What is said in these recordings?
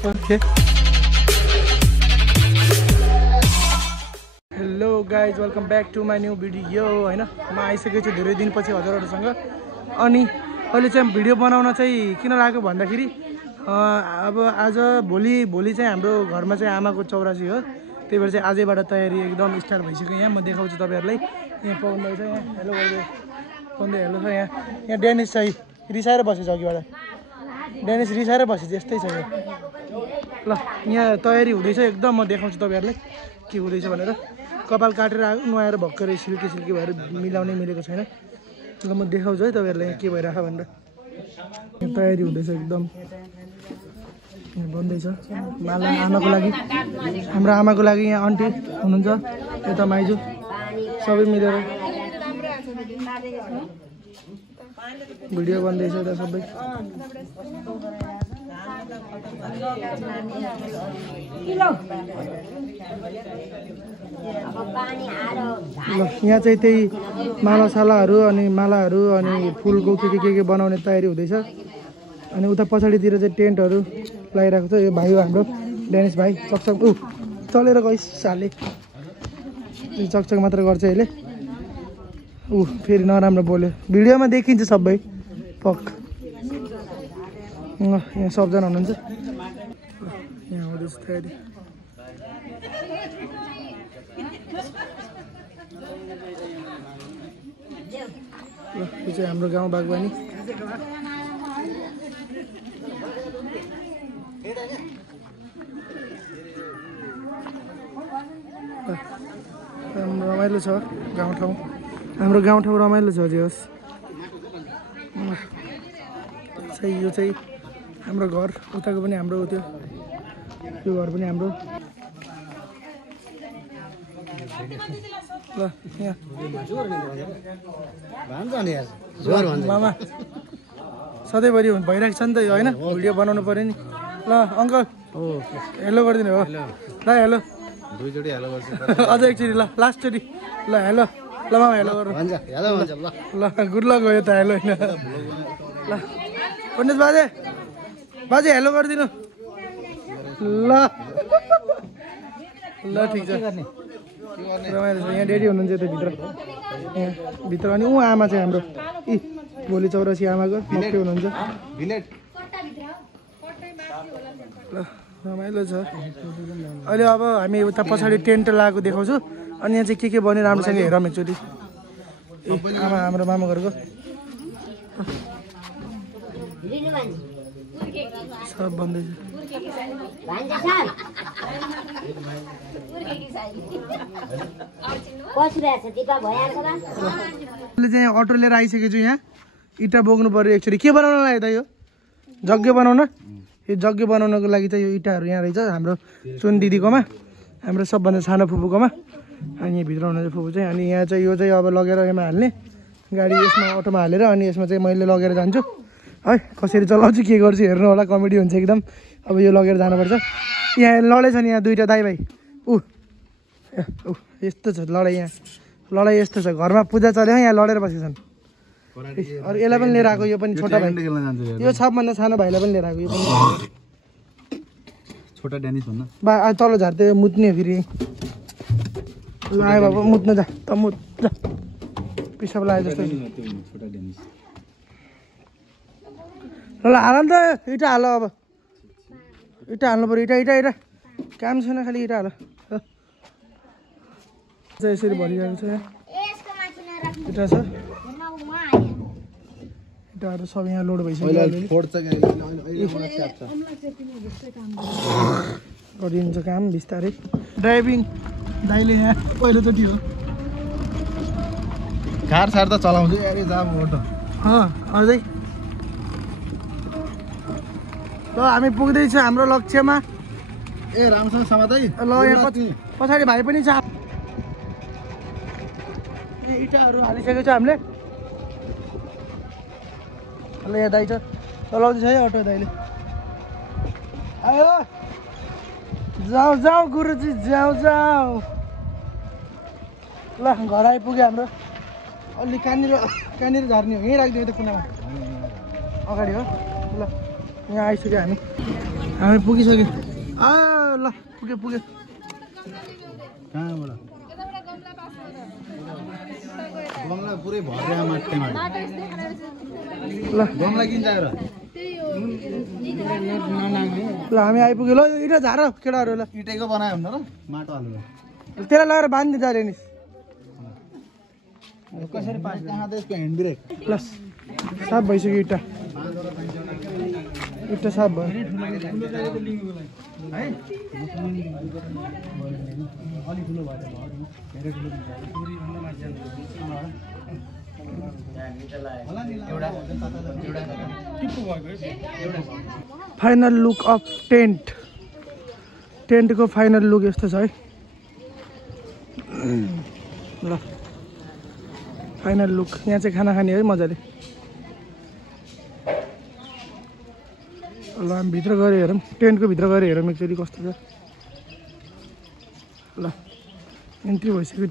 okay hello guys welcome back to my new video होइन म आइसकेको छु धेरै दिनपछि हजुरहरूसँग अनि अहिले चाहिँ भिडियो बनाउन चाहिँ किन लाग्यो भन्दाखेरि अब आज भोलि चाहिँ हाम्रो घरमा चाहिँ आमाको चौरासी हो त्यही भएर चाहिँ आजैबाट तयारी एकदम स्टार्ट भइसक्यो यहाँ म देखाउँछु तपाईँहरूलाई यहाँ पवन दाइ छ यहाँ हेलो गर्दै पवन दाइ हेलो छ यहाँ डेनिस चाहिँ रिसाएर बसेछ अघिबाट डेनिस रिसाएर बसेछ यस्तै छ यो ल यहाँ तयारी हुँदैछ एकदम म देखाउँछु तपाईँहरूलाई के हुँदैछ भनेर कपाल काटेर आयो नुहाएर भर्खरै सिल्की भएर मिलाउनै मिलेको छैन ल म देखाउँछु है तपाईँहरूलाई यहाँ के भइरहेको भनेर यहाँ तयारी हुँदैछ एकदम बन्दैछ माला आमाको लागि हाम्रो आमाको लागि यहाँ आन्टी हुनुहुन्छ यता माइजू सबै मिलेर भिडियो बन्दैछ यता सबै ल यहाँ चाहिँ त्यही मालासालाहरू अनि मालाहरू अनि फुलको के बनाउने तयारी हुँदैछ अनि उता पछाडितिर चाहिँ टेन्टहरू लगाइरहेको छ यो भाइ हो हाम्रो डेनिस भाइ चकचक चलेर गइस साले चकचक मात्र गर्छ यसले फेरि नराम्रो बोल्यो भिडियोमा देखिन्छ सबै पक यहाँ सबजना हुनुहुन्छ यहाँ हुँदैछ तयारी ल यो चाहिँ हाम्रो गाउँ बागवानी रमाइलो छ गाउँठाउँ हाम्रो गाउँठाउँ रमाइलो छ जे होस् यो चाहिँ हाम्रो घर उताको पनि हाम्रो हो त्यो घर पनि हाम्रो ल यहाँ मामा सधैँभरि भइरहेको छ नि त यो होइन भिडियो बनाउनु पऱ्यो नि ल अङ्कल हेलो गरिदिनु हो ल हेलो दुईचोटि हेलो गर्छु अझ एकचोटि ल लास्टचोटि ल हेलो ल मामा हेलो गर्नु ल गुड लक हो यो त हेलो होइन ल पण्डित बाजे हेलो गरिदिनु ल ल ठिक छ रमाइलो छ यहाँ डेडी हुनुहुन्छ यता भित्र अनि आमा चाहिँ हाम्रो भोलि चौरासी आमाको मक्कै हुनुहुन्छ ल रमाइलो छ अहिले अब हामी उता पछाडि टेन्ट लगाएको देखाउँछु अनि यहाँ चाहिँ के बन्यो राम्रोसँग हेरौँ एकचोटि आमा हाम्रो मामा घरको सब बन्दैछ चाहिँ अटो लिएर आइसकेको छु यहाँ इँटा बोक्नु पर्यो एकचोटि के बनाउन लाग्यो त यो जग्ग बनाउन यो जग्ग बनाउनको लागि चाहिँ यो इँटाहरू यहाँ रहेछ हाम्रो सुन दिदीकोमा हाम्रो सबभन्दा सानो फुपूकोमा अनि यहाँ भित्र हुनुहुन्छ फुपू चाहिँ अनि यहाँ चाहिँ यो चाहिँ अब लगेर यसमा हाल्ने गाडी यसमा अटोमा हालेर अनि यसमा चाहिँ मैले लगेर जान्छु है कसरी चलाउँछु के गर्छु हेर्नु होला कमेडी हुन्छ एकदम अब यो लगेर जानुपर्छ यहाँ लडाइँ छ नि यहाँ दुईवटा दाइ भाइ यस्तो छ लडाइँ यहाँ लडाइँ यस्तो छ घरमा पूजा चल्यो यहाँ लडेर बसेको छन् अरू यसलाई पनि लिएर आएको यो पनि छोटा भाइ यो सबभन्दा सानो भाइलाई पनि लिएर आएको यो पनि छोटा डेनिस भन्न बा तल झार्दै मुत्ने फेरि आयो बाबा मुत्नु जा त मुत जा पिसाब लाग्यो जस्तो ल हाल नि त इँटा हाल अब इँटा हाल्नु पऱ्यो इँटा काम छैन खालि इँटा हाल यसरी भरिरहेको छ यहाँ इँटा छ इँटाहरू सब यहाँ लोड भइसक्यो गरिन्छ काम बिस्तारै ड्राइभिङ दाइले यहाँ पहिलोचोटि हो कार सार त चलाउँछु अझै ल हामी पुग्दैछ हाम्रो लक्ष्यमा ए राम्रोसँग समातै ल यहाँ पछाडि भाइ पनि छ इँटाहरू हालिसकेको छ हामीले ल यहाँ दाइ छ चलाउँदैछ है अटो दाइले आयो जाऊ गुरुजी जाऊ ल घर आइपुग्यो हाम्रो अलि कहाँनिर झर्ने हो यहीँ राखिदियो त्यो कुनामा अगाडि हो ल यहाँ आइसक्यो हामी हामी पुगिसक्यो ल पुग्यो कहाँबाट गमला पुरै भर्या माटैमा ल गमला किन जाएर ल हामी आइपुग्यो ल इटा झार केटाहरू ल इटेको बनायो भने र माटो हालेर त्यसलाई लगाएर बाँध्ने जाले नि कसरी पास कहाँ त यसको ह्यान्ड ब्रेक ल साफ भइसक्यो इट्टा साफ भयो फाइनल लुक अफ टेन्टको फाइनल लुक यस्तो छ है ल फाइनल लुक यहाँ चाहिँ खाना खाने है मजाले ल हामी भित्र गएर हेरौँ टेन्टको भित्र गएर हेरौँ एक्चुअली कस्तो छ ल इन्ट्री भइसक्यो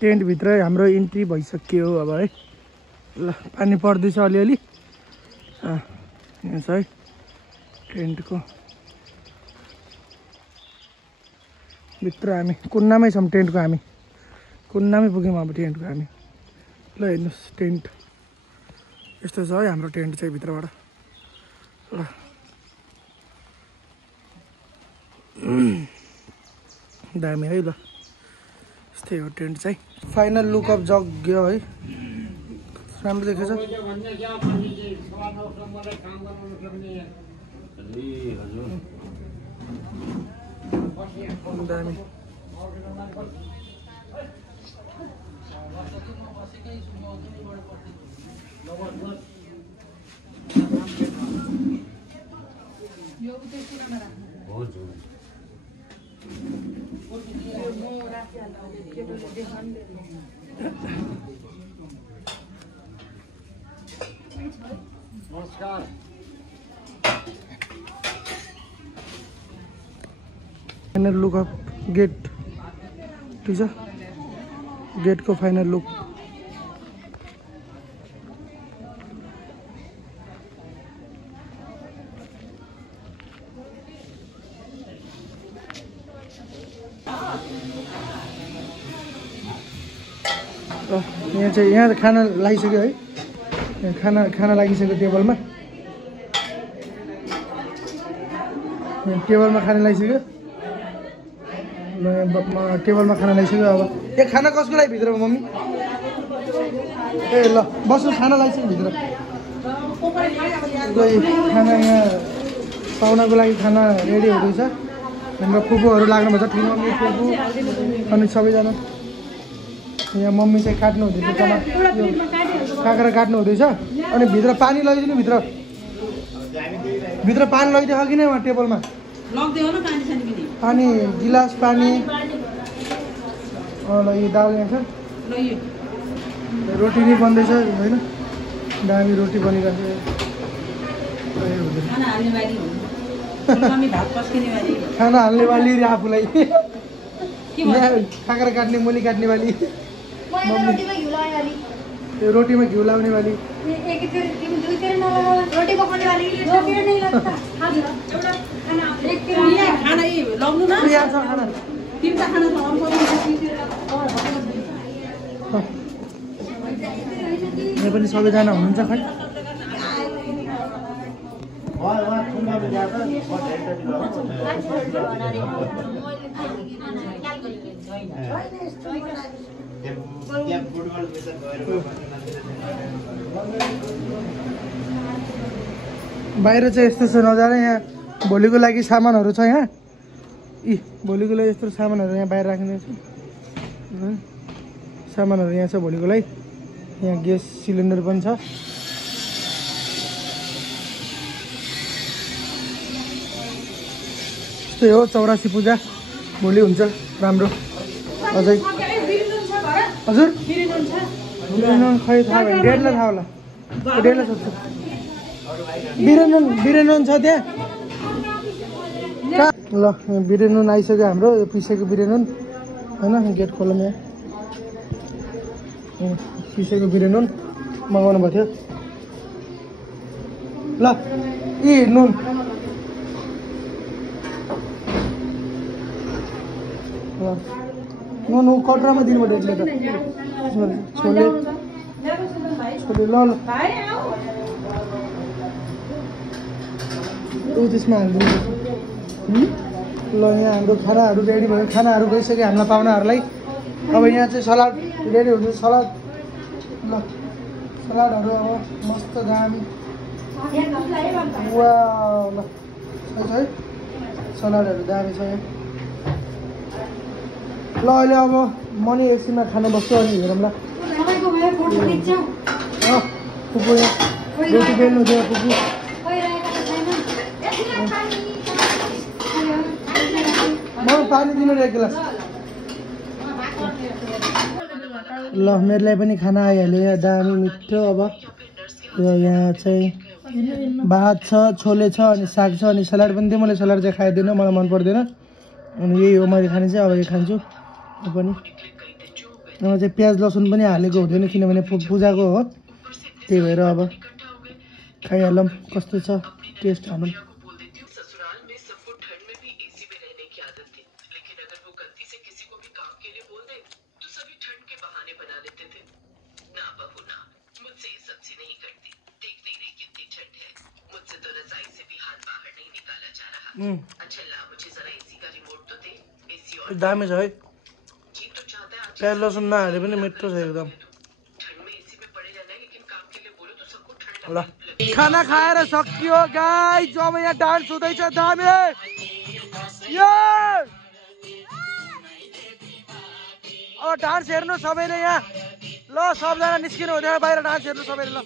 टेन्टभित्र हाम्रो इन्ट्री भइसक्यो अब है ल पानी पर्दैछ अलिअलि यहाँ छ है टेन्टको भित्र हामी कुन्नामै छौँ टेन्टको हामी कुन्नामै पुग्यौँ अब टेन्टको हामी ल हेर्नुहोस् टेन्ट यस्तो छ है हाम्रो टेन्ट चाहिँ भित्रबाट ल दामी है ल यस्तै हो टेन्ट चाहिँ फाइनल लुक अफ जग्यो है राम्रो देखेछ दामी नमस्कार फाइनल लुक अफ गेट ठिक छ गेटको फाइनल लुक यहाँ खाना लागिसक्यो है खाना लागिसक्यो टेबलमा खाना लागिसक्यो ल टेबलमा खाना लागिसक्यो अब ए खाना कसको लागि भित्रमा मम्मी ए ल बस्नु खाना लागिसक्यो भित्र ल खाना यहाँ पाहुनाको लागि खाना रेडी हुँदैछ हाम्रो फुपूहरू लाग्नुभएको छ ठुलो मम्मी फुपू अनि सबैजना यहाँ मम्मी चाहिँ काट्नु हुँदैछ काँक्रा काट्नु हुँदैछ अनि भित्र पानी लगिदिनु भित्र पानी लगिदिएको कि नै उहाँ टेबलमा पानी गिलास पानी ल यो दाल यहाँ छ रोटी नै बन्दैछ होइन दामी रोटी बनिरहेको खाना हाल्ने बाली रे आफूलाई यहाँ काँक्रा काट्ने मुली काट्ने बाली रोटीमा घिउ लाउने वाली यहाँ पनि सबैजना हुनुहुन्छ खै बाहिर चाहिँ यस्तो छ नजारा यहाँ भोलिको लागि सामानहरू छ यहाँ भोलिको लागि यस्तो सामानहरू यहाँ बाहिर राख्ने छ सामानहरू यहाँ छ भोलिको लागि यहाँ ग्यास सिलिन्डर पनि छ यस्तै हो 84 पूजा भोलि हुन्छ राम्रो अझै हजुर खै थाहा भयो डेढलाई थाहा होला डेढलाई सोध्छु बिरेनुन छ त्यहाँ ल बिरेनुन आइसक्यो हाम्रो यो पिसेको बिरेनुन होइन गेट खोलौँ यहाँ पिसेको बिरेनुन मगाउनु भएको थियो ल यी नुन नुन कटरामा दिनुपर्छ यसले त छोले छोले ल त्यसमा हालिदिनु ल यहाँ हाम्रो खानाहरू रेडी भयो खानाहरू गइसक्यो हामीलाई पाहुनाहरूलाई अब यहाँ चाहिँ सलाद रेडी हुन्छ सलाद ल सलादहरू अब मस्त दामी वा ल है सलादहरू दामी छ यहाँ ल अहिले अब म नि एकछिनमा खाना बस्छु अनि हेरौँ ल पुगु रोटी बेल्नु थियो पुगु म पानी दिनु एक गिलास ल मेरोलाई पनि खाना आइहाल्यो यहाँ दामी मिठो अब यहाँ चाहिँ भात छ छोले छ अनि साग छ अनि सलाद पनि थियो मैले सलाद चाहिँ खाइदिएन मलाई मन पर्दैन अनि यही हो मैले खाने चाहिँ अब यो खान्छु पनि चाहिँ प्याज लसुन पनि हालेको हुँदैन किनभने पूजाको हो त्यही भएर अब खाइहालौँ कस्तो छ टेस्ट हालौँ दामी छ है प्याज लसुन नहाले पनि मिठो छ एकदम ल खाना खाएर सकियो गाइस अब यहाँ डान्स हुँदैछ दामी अब डान्स हेर्नु सबैले यहाँ ल सबजना निस्किनु हुँदैन बाहिर डान्स हेर्नु सबैले ल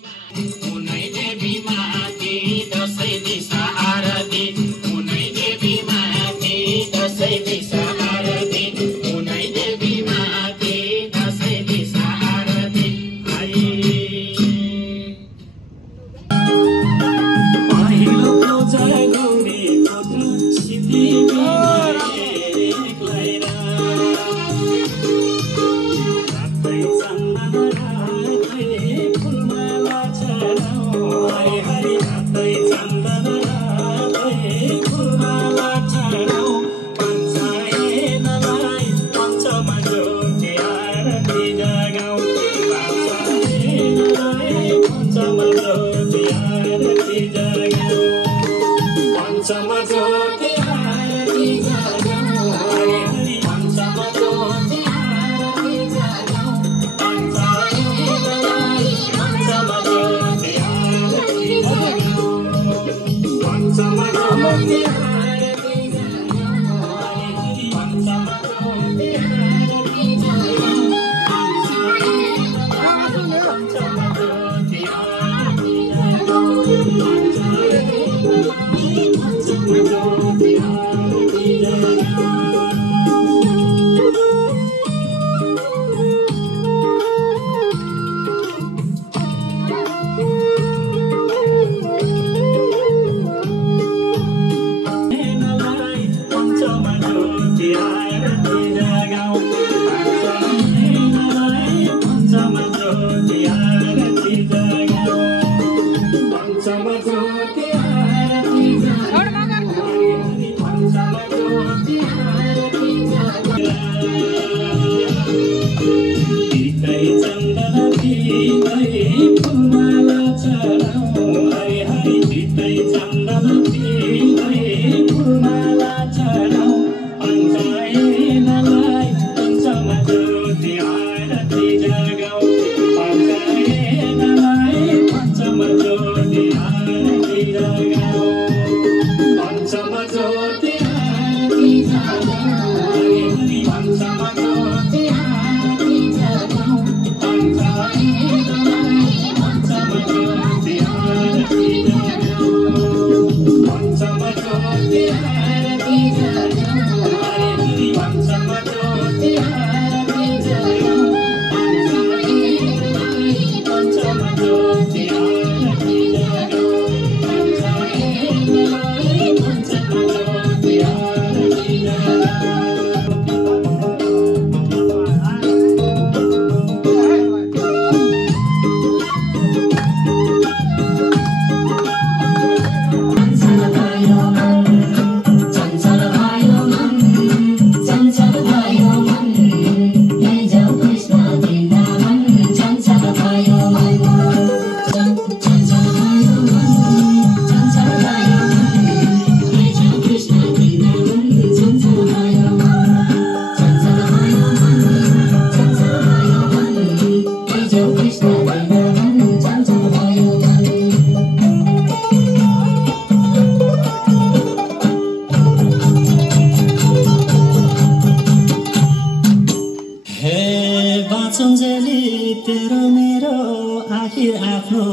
आखिर आफ्नो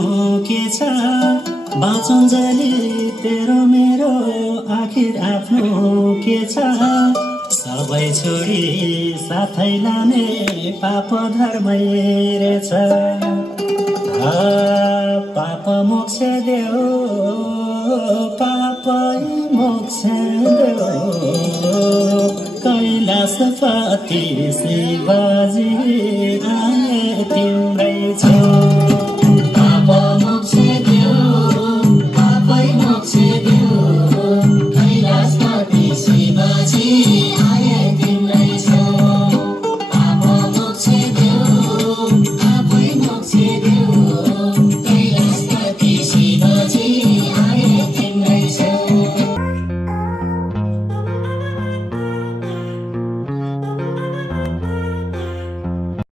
के छ बाँचुन्जेली तेरो मेरो आखिर आफ्नो के छ सबै छोडी साथै लाने पाप धर्मै रहेछ पाप मोक्ष देऊ पापै मोक्ष देऊ कैलाशपति शिवजी आए तिम्रै छेउ